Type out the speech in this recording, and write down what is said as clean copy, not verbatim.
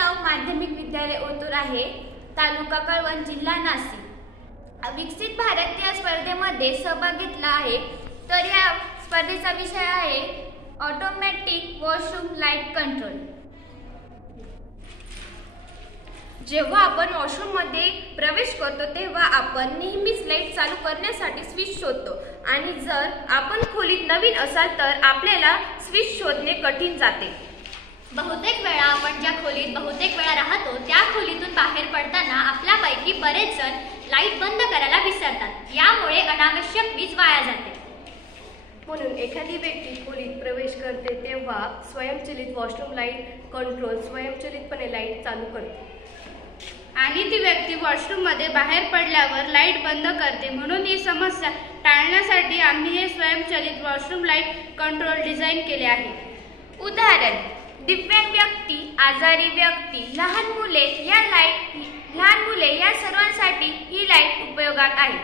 नाव माध्यमिक विद्यालय ओतूर आहे, तालुका कळवण, जिल्हा नाशिक। विकसित भारत या स्पर्धेमध्ये सहभाग घेतला आहे। तर या स्पर्धेचा विषय आहे ऑटोमॅटिक वॉशरूम लाईट कंट्रोल। जेव्हा आपण वॉशरूम मध्ये प्रवेश करतो तेव्हा आपण नेहमीच लाईट चालू करण्यासाठी स्विच शोधतो आणि जर आपण खोलीत नवीन असाल तर आपल्याला स्विच शोधणे कठीण जाते। बहुतेक वेळा आपण ज्या खोलीत बहुतेक वेळा राहतो त्या खोलीतून बाहेर पडताना आपल्यापैकी बरेच जण लाईट बंद करायला विसरतात। यामुळे अनावश्यक वीज वाया जाते। म्हणून एखादी व्यक्ती खोलीत प्रवेश करते तेव्हा स्वयंचलित वॉशरूम लाईट कंट्रोल स्वयंचलितपणे लाईट चालू करते आणि ती व्यक्ती वॉशरूम मध्ये बाहेर पडल्यावर लाईट बंद करते। म्हणून ही समस्या टाळण्यासाठी आम्ही हे स्वयंचलित वॉशरूम लाईट कंट्रोल डिझाईन केले आहे। उदाहरण, दिव्यांग व्यक्ती, आजारी व्यक्ती, लहान मुले या सर्वांसाठी ही लाईट उपयोगात आहे।